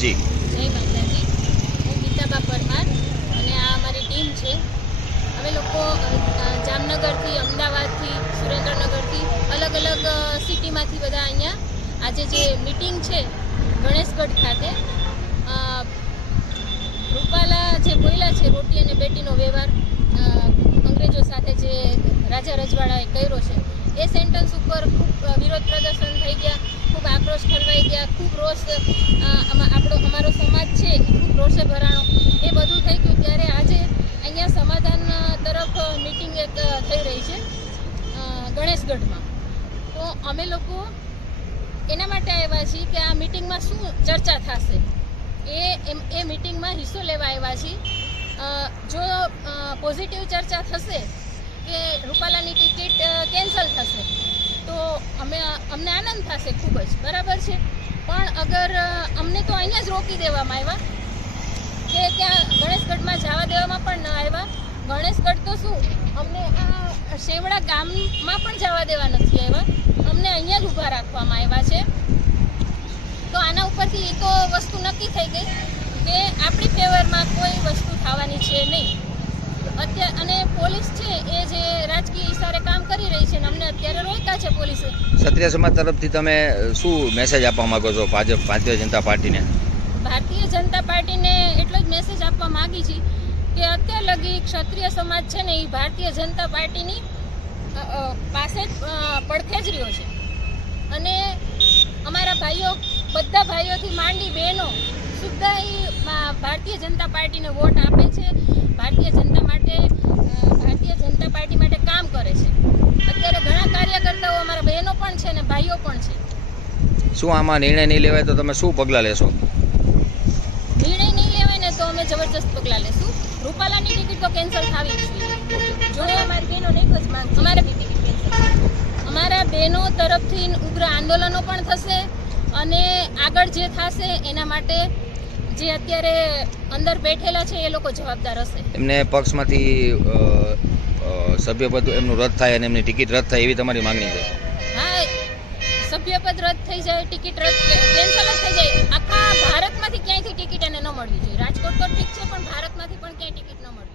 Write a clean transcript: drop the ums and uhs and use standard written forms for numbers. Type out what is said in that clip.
જી જય માતાજી, હું ગીતાબા પરમાર અને આ અમારી ટીમ છે. અમે લોકો જામનગરથી, અમદાવાદથી, સુરેન્દ્રનગરથી અલગ અલગ સિટીમાંથી બધા અહીંયા આજે જે મિટિંગ છે ગણેશગઢ ખાતે રૂપાલા જે બોલ્યા છે રોટી અને બેટીનો વ્યવહાર અંગ્રેજો સાથે જે રાજા રજવાડાએ કર્યો છે એ સેન્ટન્સ ઉપર ખૂબ વિરોધ પ્રદર્શન થઈ ગયા, ખૂબ આક્રોશ ઠલવાઈ ગયા, ખૂબ રોષ અમારો સમાજ છે એ ખૂબ રોષે ભરાણો એ બધું થઈ ગયું. ત્યારે આજે અહીંયા સમાધાન તરફ મિટિંગ એક થઈ રહી છે ગણેશગઢમાં. તો અમે લોકો એના માટે આવ્યા છીએ કે આ મિટિંગમાં શું ચર્ચા થશે એ મિટિંગમાં હિસ્સો લેવા આવ્યા છીએ. જો પોઝિટિવ ચર્ચા થશે કે રૂપાલાની ટિકિટ કેન્સલ થશે તો અમને આનંદ થશે ખૂબ જ, બરાબર છે. પણ અગર અમને તો અહીંયા જ રોકી દેવામાં આવ્યા કે ત્યાં ગણેશગઢમાં જવા દેવામાં પણ ન આવ્યા. ગણેશગઢ તો શું, અમને આ શેવડા ગામમાં પણ જવા દેવા નથી આવ્યા, અમને અહીંયા જ ઊભા રાખવામાં આવ્યા છે. તો આના ઉપરથી એ તો વસ્તુ નક્કી થઈ ગઈ કે આપણી ફેવરમાં કોઈ વસ્તુ થવાની છે નહીં. અને પોલીસ છે એ જે રાજકીય ઈશારે કામ કરી રહી છે ને અમને અત્યારે રોક્યા છે પોલીસે. ક્ષત્રિય સમાજ તરફથી તમે શું મેસેજ આપવા માંગો છો ભારતીય જનતા પાર્ટીને? ભારતીય જનતા પાર્ટીને એટલો જ મેસેજ આપવા માંગી છે કે અત્યાર લગી ક્ષત્રિય સમાજ છે ને એ ભારતીય જનતા પાર્ટીની પાસે જ પડખે જ રહ્યો છે. અને અમારા ભાઈઓ, બધા ભાઈઓથી માંડી બહેનો સુદ્ધા એ ભારતીય જનતા પાર્ટીને વોટ આપે છે, ભારતીય જનતા પાર્ટી માટે કામ કરે છે. અત્યારે ઘણા કાર્યકર્તાઓ અમારા બહેનો પણ છે ને ભાઈઓ પણ છે. શું આમાં નિર્ણય નહીં લેવાય તો તમે શું પગલાં લેશો? નિર્ણય નહીં લેવાય ને તો અમે જબરજસ્ત પગલાં લેશું. રૂપાલાની ટિકિટ તો કેન્સલ થવી જ જોઈએ. જો અમારી બહેનો નહીં જ માંગ, અમારા બહેનો તરફથી ઉગ્ર આંદોલનો પણ થશે અને આગળ જે થશે એના માટે જે અત્યારે અંદર બેઠેલા છે એ લોકો જવાબદાર હશે. એમને પક્ષમાંથી સભ્યપદ એમનું રદ થાય અને એમની ટિકિટ રદ થાય એવી તમારી માંગણી છે? હા, સભ્યપદ રદ થઈ જાય, ટિકિટ કેન્સલ જ થઈ જાય. આખા ભારતમાંથી ક્યાંયથી ટિકિટ એને ન મળવી જોઈએ. રાજકોટ તો ઠીક છે પણ ભારતમાંથી પણ ક્યાંય ટિકિટ ન મળવી.